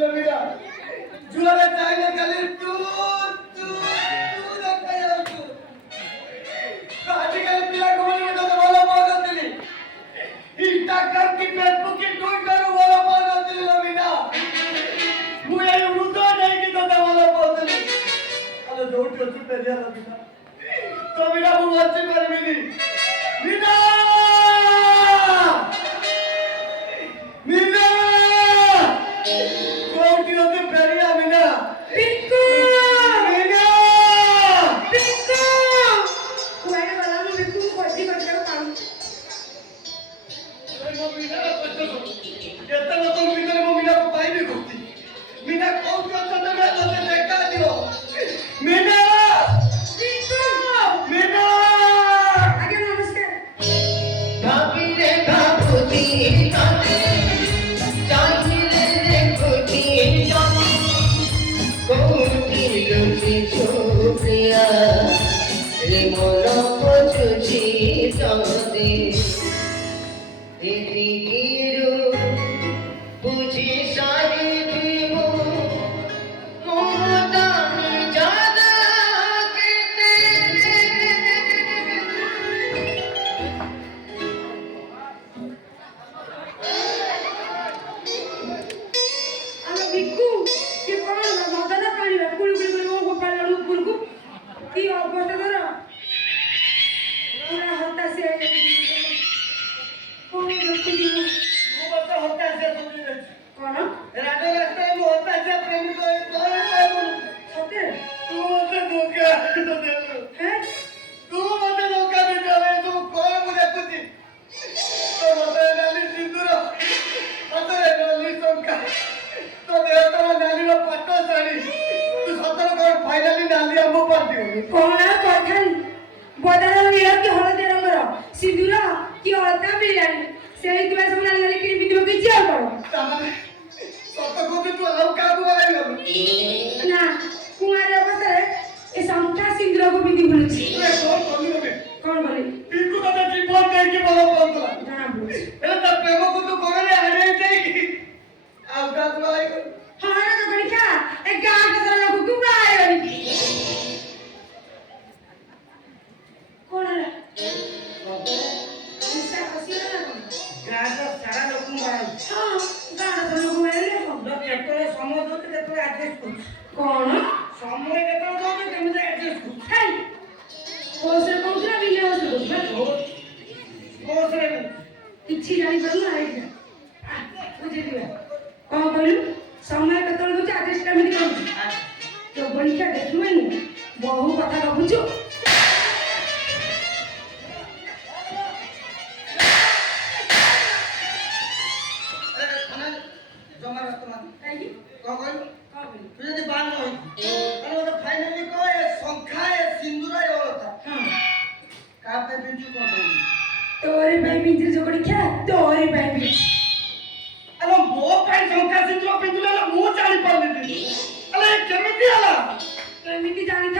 लबीरा जुआरे चाइले खाली तू देखा जाऊ आजकल पिला घुमली में तो वाला बोल देली इंस्टाग्राम की फेसबुक की ट्विटर वाला बोल देली लबीरा मुझे उड़ो नहीं कि तो वाला बोल देली अरे जोट जोट पे दिया लबीरा तो मेरा वो अच्छी पर मिली मीना मीना कोटी होते पेरिया मीना पिंकू मीना पिंकू कुआरे वाला में पिंकू खोजी बच्चा को काम अरे मीना कितना लोग मीना ने मीना को पाई भी करती मीना कौन सा तो मैं तो देखा दियो मीना पिंकू मीना आगे नमस्कार भाभी रे भाभूती जाने चाहिए रे खोटी जाने कोटी लुटी छोटिया रे मोला को चुची जाने दीदी गिरो बुझी सारी दीवो मोहता ज्यादा कहते अरे पिंकू ये कौन है मदन पानी में कुल कुल कुल वो गोपाल लड़ू कुल को की अवस्था करो पूरा होता से कौन देखो दी वो बता होता है समझ ले कौन राजा रास्ते में होता है प्रेम को सत्य तू मुझे धोखा तो दे लो है तू मुझे धोखा दे दे तू कौन मुझे कुछ तो मुझे नाली सिंदूर मुझे नाली सोका तो देवता नाली में पट्टा साड़ी तू सतर कर फाइनली नाली हमको पार्टी होगी कौन है कथन बदन मिला की हळदी रंगर सिंदूर की हळदा मिलानी सेही तुला सब नाली नाली क्रीम बिंदु की जाओ करो तामने सत को तू आउ का को आइलो ना कुआरे अवस्था ए संख्या सिंदूर को बिंदु बोलछि तू कौन बोली होगे कौन बोले पीकू तो जीवन दे के बोलो बोलला जाना बोल ए तो प्रेम को तू कोगले आड़े दे की आउ का को आइलो हाँ ना तो बड़ी क्या एक गांव का सारा लोग क्यों आए हो कौन है ऐसा हसी ना कौन गाँव सारा लोग आए हाँ गांव का लोग आए ले कौन लोग केतरे समय दो केतरे एडजस्ट कर कौन समय केतरे दो केतरे एडजस्ट कर है कोसरे कोसरे बिले हो सब कोसरे किछि जानी करू आई बुझे दिया कौन कहलु समय केतरे दो एडजस्ट कर मिली कौन तो बड़ी क्या देखुएनी बहु कथा का बुझो जमा रस्तमान आई कौन कहलु कौन बोली तू यदि बान न होई अरे वो तो फाइनली को ए संख्या ए सिंदूर ए होता हाँ का पे बिंजू कर दो तोरे भाई मिंत्र जो बड़ी क्या तोरे भाई मिंत्र अरे मो पाई संख्या सिंदूर पिंजू ले मु जानि पारली अरे केमिति आला केमिति जानी था